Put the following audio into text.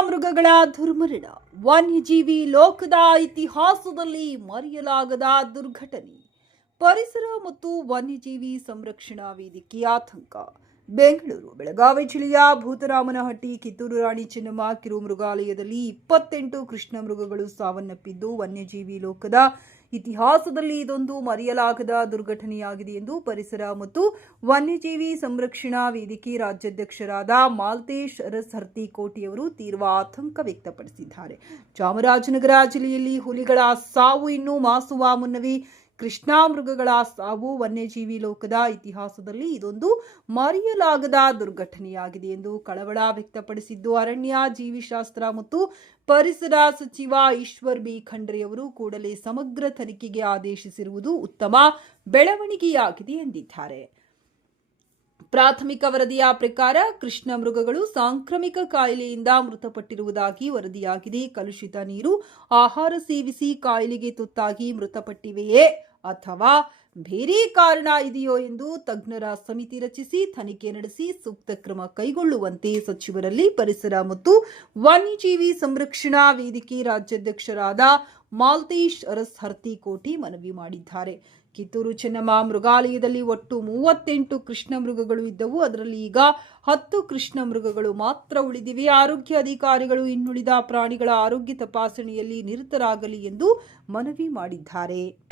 ಮೃಗಗಳ ದುರ್ಮರಣ ವನ್ಯಜೀವಿ ಲೋಕದ ಇತಿಹಾಸದಲ್ಲಿ ಮರೆಯಲಾಗದ ದುರ್ಘಟನೆ. ಪರಿಸರ ಮತ್ತು ವನ್ಯಜೀವಿ ಸಂರಕ್ಷಣಾ ವೇದಿಕೆ ಆತಂಕ. ಬೆಂಗಳೂರು, ಬೆಳಗಾವಿ ಜಿಲ್ಲೆಯ ಭೂತರಾಮನಹಟ್ಟಿ, ಕಿತ್ತೂರು ರಾಣಿ ಚೆನ್ನಮ್ಮ ಕಿರು ಮೃಗಾಲಯದಲ್ಲಿ ಇಪ್ಪತ್ತೆಂಟು ಕೃಷ್ಣ ಮೃಗಗಳು ಸಾವನ್ನಪ್ಪಿದ್ದು, ವನ್ಯಜೀವಿ ಲೋಕದ ಇತಿಹಾಸದಲ್ಲಿ ಇದೊಂದು ಮರೆಯಲಾಗದ ದುರ್ಘಟನೆಯಾಗಿದೆ ಎಂದು ಪರಿಸರ ಮತ್ತು ವನ್ಯಜೀವಿ ಸಂರಕ್ಷಣಾ ವೇದಿಕೆ ರಾಜ್ಯಾಧ್ಯಕ್ಷರಾದ ಮಾಲ್ತೇಶ್ ರಸ್ ಹರ್ತಿಕೋಟಿಯವರು ತೀವ್ರ ಆತಂಕ ವ್ಯಕ್ತಪಡಿಸಿದ್ದಾರೆ. ಚಾಮರಾಜನಗರ ಜಿಲ್ಲೆಯಲ್ಲಿ ಹುಲಿಗಳ ಸಾವು ಇನ್ನೂ ಮಾಸುವ ಮುನ್ನವೇ ಕೃಷ್ಣಾ ಮೃಗಗಳ ಸಾವು ವನ್ಯಜೀವಿ ಲೋಕದ ಇತಿಹಾಸದಲ್ಲಿ ಇದೊಂದು ಮರೆಯಲಾಗದ ದುರ್ಘಟನೆಯಾಗಿದೆ ಎಂದು ಕಳವಳ ವ್ಯಕ್ತಪಡಿಸಿದ್ದು ಅರಣ್ಯ, ಜೀವಿಶಾಸ್ತ್ರ ಮತ್ತು ಪರಿಸರ ಸಚಿವ ಈಶ್ವರ್ ಬಿ. ಖಂಡ್ರೆಯವರು ಕೂಡಲೇ ಸಮಗ್ರ ತನಿಖೆಗೆ ಆದೇಶಿಸಿರುವುದು ಉತ್ತಮ ಬೆಳವಣಿಗೆಯಾಗಿದೆ ಎಂದಿದ್ದಾರೆ. ಪ್ರಾಥಮಿಕ ವರದಿಯ ಪ್ರಕಾರ ಕೃಷ್ಣ ಮೃಗಗಳು ಸಾಂಕ್ರಾಮಿಕ ಕಾಯಿಲೆಯಿಂದ ಮೃತಪಟ್ಟಿರುವುದಾಗಿ ವರದಿಯಾಗಿದೆ. ಕಲುಷಿತ ನೀರು, ಆಹಾರ ಸೇವಿಸಿ ಕಾಯಿಲೆಗೆ ತುತ್ತಾಗಿ ಮೃತಪಟ್ಟಿವೆಯೇ? ಅಥವಾ ಬೇರೆ ಕಾರಣ ಇದೆಯೋ ಎಂದು ತಜ್ಞರ ಸಮಿತಿ ರಚಿಸಿ ತನಿಖೆ ನಡೆಸಿ ಸೂಕ್ತ ಕ್ರಮ ಕೈಗೊಳ್ಳುವಂತೆ ಸಚಿವರಲ್ಲಿ ಪರಿಸರ ಮತ್ತು ವನ್ಯಜೀವಿ ಸಂರಕ್ಷಣಾ ವೇದಿಕೆ ರಾಜ್ಯಾಧ್ಯಕ್ಷರಾದ ಮಾಲ್ತೇಶ್ ಅರಸ್ ಹರ್ತಿಕೋಟಿ ಮನವಿ ಮಾಡಿದ್ದಾರೆ. ಕಿತ್ತೂರು ಚೆನ್ನಮ್ಮ ಮೃಗಾಲಯದಲ್ಲಿ ಒಟ್ಟು ಮೂವತ್ತೆಂಟು ಕೃಷ್ಣ ಮೃಗಗಳು ಇದ್ದವು. ಅದರಲ್ಲಿ ಈಗ ಹತ್ತು ಕೃಷ್ಣ ಮೃಗಗಳು ಮಾತ್ರ ಉಳಿದಿವೆ. ಆರೋಗ್ಯ ಅಧಿಕಾರಿಗಳು ಇನ್ನುಳಿದ ಪ್ರಾಣಿಗಳ ಆರೋಗ್ಯ ತಪಾಸಣೆಯಲ್ಲಿ ನಿರತರಾಗಲಿ ಎಂದು ಮನವಿ ಮಾಡಿದ್ದಾರೆ.